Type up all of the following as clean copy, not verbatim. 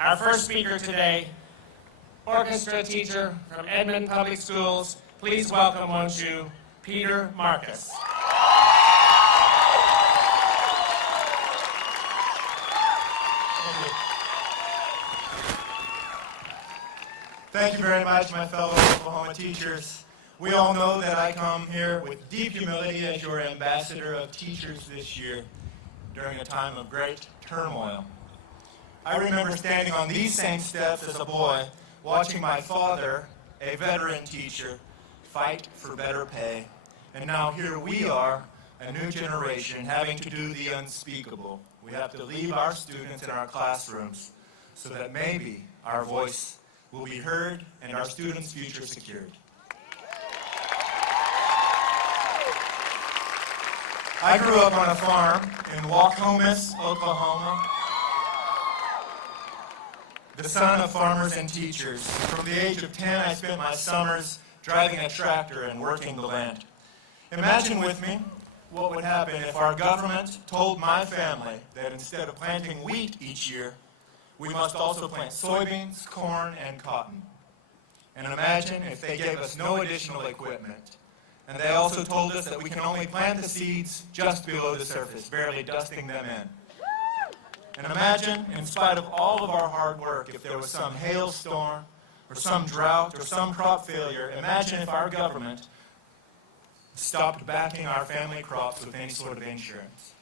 Our first speaker today, orchestra teacher from Edmond Public Schools. Please welcome, won't you, Peter Marcus. Thank you very much, my fellow Oklahoma teachers. We all know that I come here with deep humility as your ambassador of teachers this year during a time of great turmoil. I remember standing on these same steps as a boy, watching my father, a veteran teacher, fight for better pay. And now here we are, a new generation, having to do the unspeakable. We have to leave our students in our classrooms so that maybe our voice will be heard and our students' future secured. I grew up on a farm in Waukomis, Oklahoma, the son of farmers and teachers. From the age of 10, I spent my summers driving a tractor and working the land. Imagine with me what would happen if our government told my family that instead of planting wheat each year, we must also plant soybeans, corn, and cotton. And imagine if they gave us no additional equipment. And they also told us that we can only plant the seeds just below the surface, barely dusting them in. And imagine, in spite of all of our hard work, if there was some hailstorm, or some drought, or some crop failure, imagine if our government stopped backing our family crops with any sort of insurance.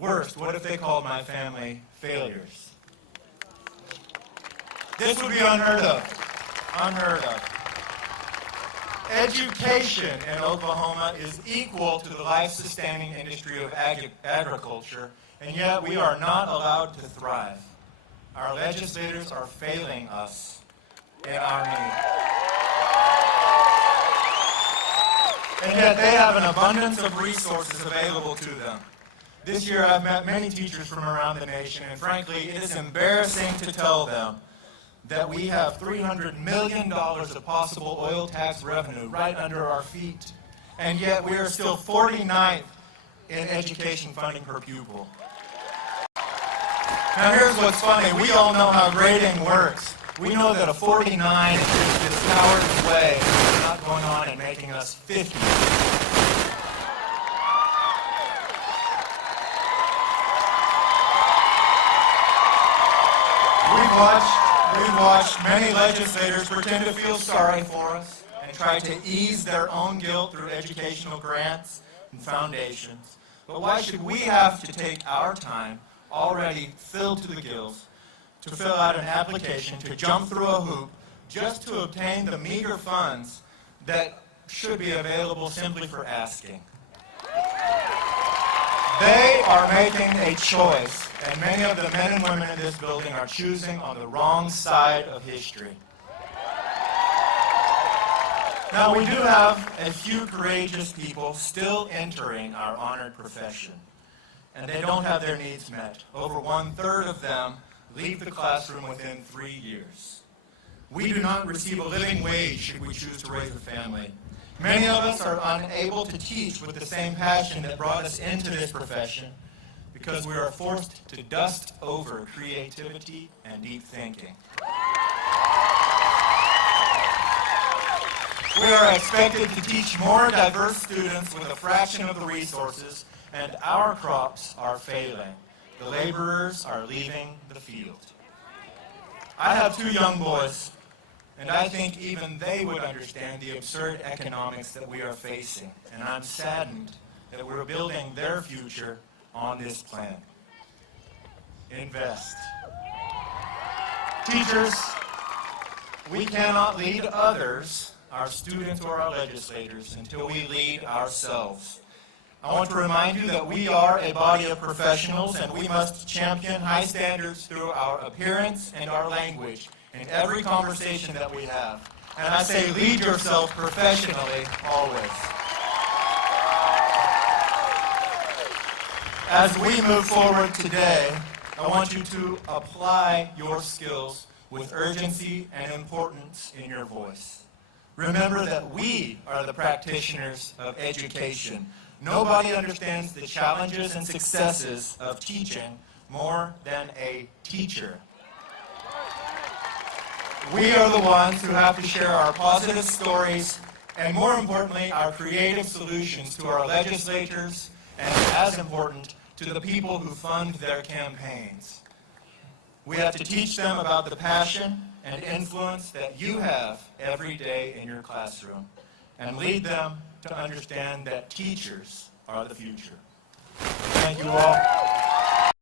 Worst, what if they called my family failures? This would be unheard of. Unheard of. Education in Oklahoma is equal to the life-sustaining industry of agriculture, and yet we are not allowed to thrive. Our legislators are failing us in our need. And yet they have an abundance of resources available to them. This year I've met many teachers from around the nation, and frankly, it is embarrassing to tell them that we have $300 million of possible oil tax revenue right under our feet, and yet we are still 49th in education funding per pupil. Now here's what's funny. We all know how grading works. We know that a 49 is this coward's way of not going on and making us 50. We've watched many legislators pretend to feel sorry for us and try to ease their own guilt through educational grants and foundations. But why should we have to take our time, already filled to the gills, to fill out an application, to jump through a hoop, just to obtain the meager funds that should be available simply for asking? They are making a choice, and many of the men and women in this building are choosing on the wrong side of history. Now, we do have a few courageous people still entering our honored profession, and they don't have their needs met. Over 1/3 of them leave the classroom within 3 years. We do not receive a living wage should we choose to raise a family. Many of us are unable to teach with the same passion that brought us into this profession because we are forced to dust over creativity and deep thinking. We are expected to teach more diverse students with a fraction of the resources, and our crops are failing. The laborers are leaving the field. I have 2 young boys, and I think even they would understand the absurd economics that we are facing. And I'm saddened that we're building their future on this plan. Invest. Teachers, we cannot lead others, our students or our legislators, until we lead ourselves. I want to remind you that we are a body of professionals, and we must champion high standards through our appearance and our language in every conversation that we have. And I say lead yourself professionally always. As we move forward today, I want you to apply your skills with urgency and importance in your voice. Remember that we are the practitioners of education. Nobody understands the challenges and successes of teaching more than a teacher. We are the ones who have to share our positive stories and, more importantly, our creative solutions to our legislators and, as important, to the people who fund their campaigns. We have to teach them about the passion and influence that you have every day in your classroom and lead them to understand that teachers are the future. Thank you all.